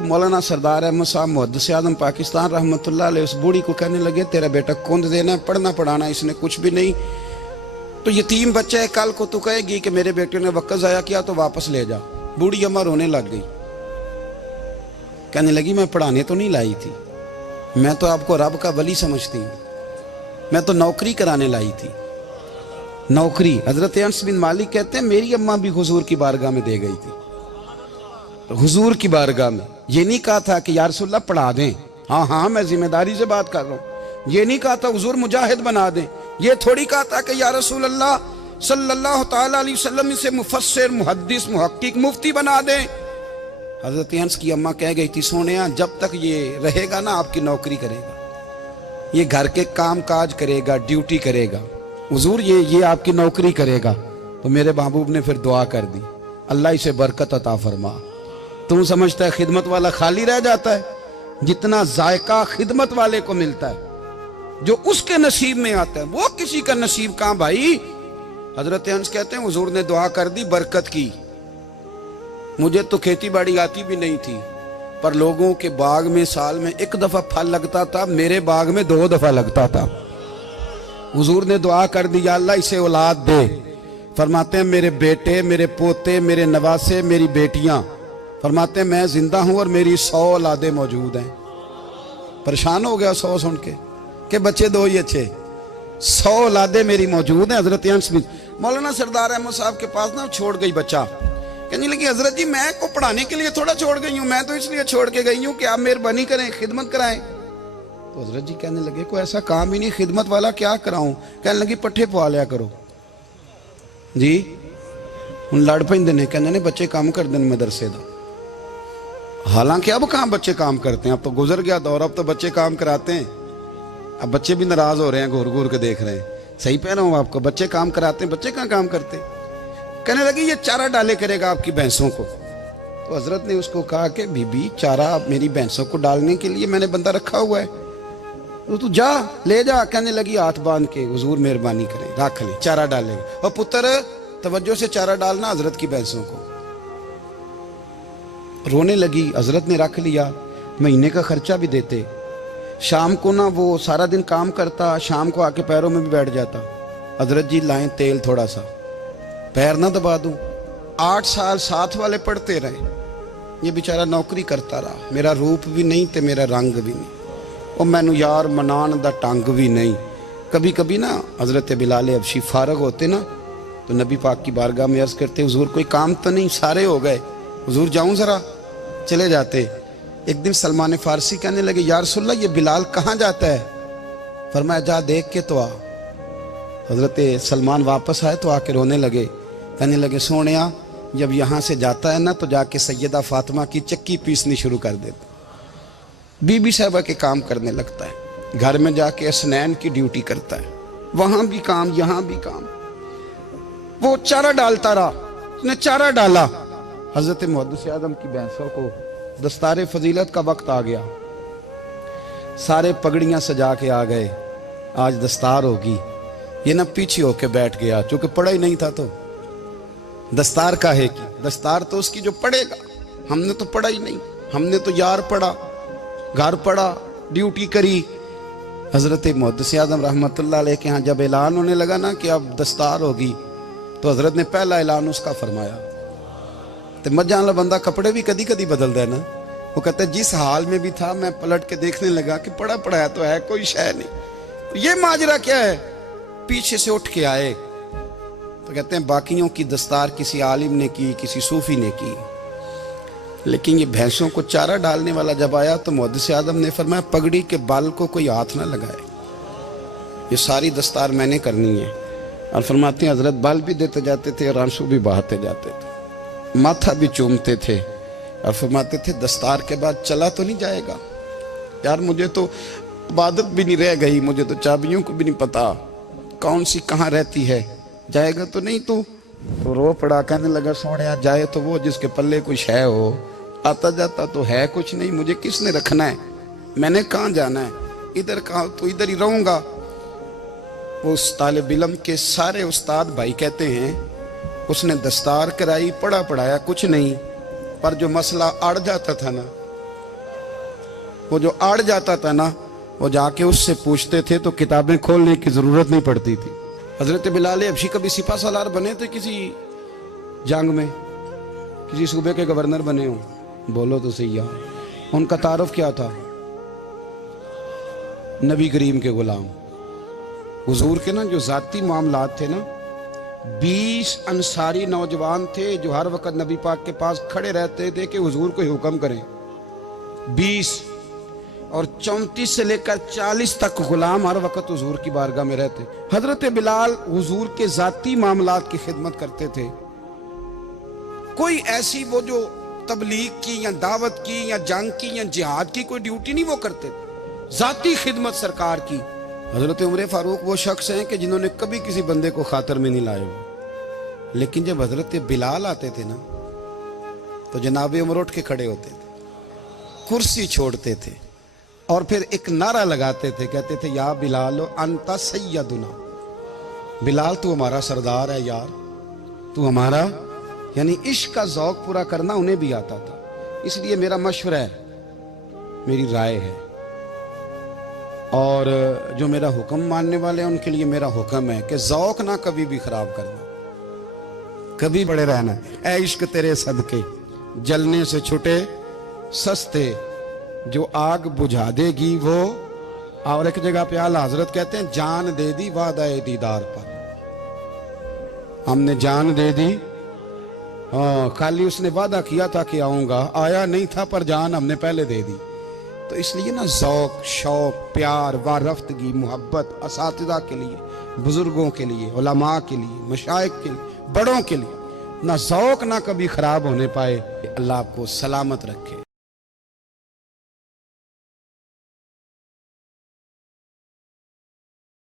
मौलाना सरदार अहमद साहब मुहद्दिस आज़म पाकिस्तान रहमतुल्लाह अलैह उस बूढ़ी को कहने लगे तेरा बेटा कुंद देना है, पढ़ना पढ़ाना इसने कुछ भी नहीं, तो यतीम बच्चा है, कल को तू कहेगी कि मेरे बेटे ने वक़्त ज़ाया किया तो वापस ले जा। बूढ़ी अम्मा रोने लग गई, कहने लगी मैं पढ़ाने तो नहीं लाई थी, मैं तो आपको रब का वली समझती हूँ, मैं तो नौकरी कराने लाई थी। नौकरी। हज़रत अनस बिन मालिक कहते हैं मेरी अम्मा भी हुजूर की बारगाह में दे गई थी, हुजूर की बारगाह में। ये नहीं कहा था कि या रसूलल्लाह पढ़ा दें, हाँ हाँ मैं जिम्मेदारी से बात कर रहा हूँ। ये नहीं कहा था हुजूर मुजाहिद बना दें, ये थोड़ी कहा था कि या रसूलल्लाह सल्लल्लाहु तआला अलैहि वसल्लम से मुफस्सिर मुहद्दिस मुहक्किक मुफ्ती बना दें। हज़रत अनस की अम्मा कह गई थी सोनिया जब तक ये रहेगा ना आपकी नौकरी करेगा, ये घर के काम काज करेगा, ड्यूटी करेगा, हुजूर ये आपकी नौकरी करेगा। तो मेरे महबूब ने फिर दुआ कर दी, अल्लाह इसे बरकत अता फरमा। तू समझता है खिदमत वाला खाली रह जाता है? जितना जायका खिदमत वाले को मिलता है, जो उसके नसीब में आता है, वो किसी का नसीब कहां भाई। हजरत अनस कहते हैं हुजूर ने दुआ कर दी, बरकत की। मुझे तो खेती बाड़ी आती भी नहीं थी, पर लोगों के बाग में साल में एक दफा फल लगता था, मेरे बाग में 2 दफा लगता था। हुजूर ने दुआ कर दी, या अल्लाह इसे औलाद दे। फरमाते हैं मेरे बेटे, मेरे पोते, मेरे नवासे, मेरी बेटियां, फरमाते हैं मैं जिंदा हूं और मेरी 100 औलादे मौजूद हैं। परेशान हो गया 100 सुन के बच्चे 2 ही अच्छे, 100 औलादे मेरी मौजूद हैं। हजरत अनस बिन मौलाना सरदार अहमद साहब के पास ना छोड़ गई बच्चा, कहने लगी हजरत जी मैं को पढ़ाने के लिए थोड़ा छोड़ गई हूँ, मैं तो इसलिए छोड़ के गई हूँ कि आप मेहरबानी करें, खिदमत कराएं। तो हजरत जी कहने लगे कोई ऐसा काम ही नहीं, खिदमत वाला क्या कराऊं। कहने लगी पट्ठे पवा लिया करो जी। हूँ लड़ पेंदे ने, कहने ने बच्चे काम कर दें मदरसे का। हालांकि अब कहाँ बच्चे काम करते हैं, अब तो गुजर गया दौर, अब तो बच्चे काम कराते हैं। अब बच्चे भी नाराज हो रहे हैं, घूर घूर के देख रहे हैं। सही कह रहा हूँ आपको, बच्चे काम कराते हैं, बच्चे कहाँ काम करते। कहने लगी ये चारा डाले करेगा आपकी भैंसों को। तो हजरत ने उसको कहा कि बीबी चारा मेरी भैंसों को डालने के लिए मैंने बंदा रखा हुआ है, तो तू जा ले जा। कहने लगी हाथ बांध के हुजूर मेहरबानी करें रख ले, चारा डालेगा। और पुत्र तवज्जो से चारा डालना हजरत की भैंसों को। रोने लगी, हजरत ने रख लिया, महीने का खर्चा भी देते। शाम को ना वो सारा दिन काम करता, शाम को आके पैरों में भी बैठ जाता, हजरत जी लाएं तेल थोड़ा सा, पैर ना दबा दूं। 8 साल साथ वाले पढ़ते रहे, ये बेचारा नौकरी करता रहा, मेरा रूप भी नहीं ते मेरा रंग भी नहीं, और मैनू यार मनान दा टंग भी नहीं। कभी कभी ना हजरत बिलाल हबशी फारग होते ना, तो नबी पाक की बारगाह में अर्ज करते हुजूर कोई काम तो नहीं, सारे हो गए, हुजूर जाऊं जरा, चले जाते। एक दिन सलमान फारसी कहने लगे या रसूलल्लाह ये बिलाल कहाँ जाता है। फरमाया जा देख के तो आ। हजरत सलमान वापस आए तो आके रोने लगे, कहने लगे सोनिया जब यहाँ से जाता है ना तो जाके सैयदा फातिमा की चक्की पीसनी शुरू कर देता, बीबी साहबा के काम करने लगता है, घर में जाके स्नैन की ड्यूटी करता है, वहां भी काम यहाँ भी काम। वो चारा डालता रहा, उसने चारा डाला। हजरत मुहद्दिस आज़म की भैंसों को दस्तार फजीलत का वक्त आ गया, सारे पगड़ियां सजा के आ गए, आज दस्तार होगी। ये ना पीछे होके बैठ गया, चूंकि पढ़ा ही नहीं था तो दस्तार का है कि दस्तार तो उसकी जो पढ़ेगा, हमने तो पढ़ा ही नहीं, हमने तो यार पढ़ा, घर पढ़ा, ड्यूटी करी। हजरत मुहद्दिस आज़म रहमतुल्लाह अलैह के यहाँ जब ऐलान होने लगा ना कि अब दस्तार होगी, तो हजरत ने पहला ऐलान उसका फरमाया। तो मजा वाला बंदा कपड़े भी कदी कदी बदलता है ना, वो कहता है जिस हाल में भी था मैं पलट के देखने लगा कि पढ़ा पढ़ाया तो है, कोई शय नहीं, तो ये माजरा क्या है। पीछे से उठ के आए तो कहते हैं बाकियों की दस्तार किसी आलिम ने की, किसी सूफी ने की, लेकिन ये भैंसों को चारा डालने वाला जब आया तो मुहद्दिस आज़म ने फरमाया पगड़ी के बाल को कोई हाथ ना लगाए, ये सारी दस्तार मैंने करनी है। और फरमाते हैं हजरत बाल भी देते जाते थे और आंसू भी बहाते जाते थे, माथा भी चूमते थे, और फरमाते थे दस्तार के बाद चला तो नहीं जाएगा यार, मुझे तो इबादत भी नहीं रह गई, मुझे तो चाबियों को भी नहीं पता कौन सी कहाँ रहती है, जाएगा तो नहीं तू। तो रो पड़ा, कहने लगा सोनिया जाए तो वो जिसके पल्ले कुछ है हो, आता जाता तो है कुछ नहीं, मुझे किसने रखना है, मैंने कहाँ जाना है, इधर कहाँ तो इधर ही रहूंगा। उस तालिब इल्म के सारे उस्ताद भाई कहते हैं उसने दस्तार कराई, पढ़ा पढ़ाया कुछ नहीं, पर जो मसला अड़ जाता था ना وہ جو آڑ جاتا تھا نا وہ جا کے اس سے پوچھتے تھے تو کتابیں کھولنے کی ضرورت نہیں پڑتی تھی. حضرت بلال حبشی کبھی سپاہ سالار بنے تھے کسی جنگ میں, کسی صوبے کے گورنر بنے ہوں؟ بولو تو صحیح. ان کا تعارف کیا تھا؟ نبی کریم کے غلام. حضور کے نا جو ذاتی معاملات تھے نا, 20 انصاری نوجوان تھے جو ہر وقت نبی پاک کے پاس کھڑے رہتے تھے کہ حضور کو حکم کریں. 20 اور 34 سے لے کر 40 تک غلام ہر وقت حضور کی بارگاہ میں رہتے. حضرت بلال حضور کے ذاتی معاملات کی خدمت کرتے تھے. کوئی ایسی وہ جو تبلیغ کی یا دعوت کی یا جنگ کی یا جہاد کی کوئی ڈیوٹی نہیں وہ کرتے تھے, ذاتی خدمت سرکار کی. حضرت عمر فاروق وہ شخص ہیں کہ جنہوں نے کبھی کسی بندے کو خاطر میں نہیں لائے ہوئے, لیکن جب حضرت بلال آتے تھے نا تو جناب عمر اٹھ کے کھڑے ہوتے تھے, کرسی چھوڑتے تھے اور پھر ایک نعرہ لگاتے تھے, کہتے تھے یا بلال انت سیدنا, بلال تو ہمارا سردار ہے یار, تو ہمارا. یعنی عشق کا ذوق پورا کرنا انہیں بھی آتا تھا. اس لیے میرا مشورہ ہے, میری رائے ہے, اور جو میرا حکم ماننے والے ہیں ان کے لیے میرا حکم ہے کہ ذوق نہ کبھی بھی خراب کرنا, کبھی بڑے رہنا. اے عشق تیرے صدقے جلنے سے چھٹے سستے, جو آگ بجھا دے گی وہ. اور ایک جگہ پہ اعلیٰ حضرت کہتے ہیں جان دے دی وعدہ دیدار پر, ہم نے جان دے دی. خالی اس نے وعدہ کیا تھا کہ آؤں گا, آیا نہیں تھا, پر جان ہم نے پہلے دے دی. تو اس لیے نا ذوق, شوق, پیار, وارفتگی, محبت اساتذہ کے لیے, بزرگوں کے لیے, علماء کے لیے, مشائخ کے لیے, بڑوں کے لیے, نہ ذوق نہ کبھی خراب ہونے پائے. اللہ آپ کو سلامت رکھے.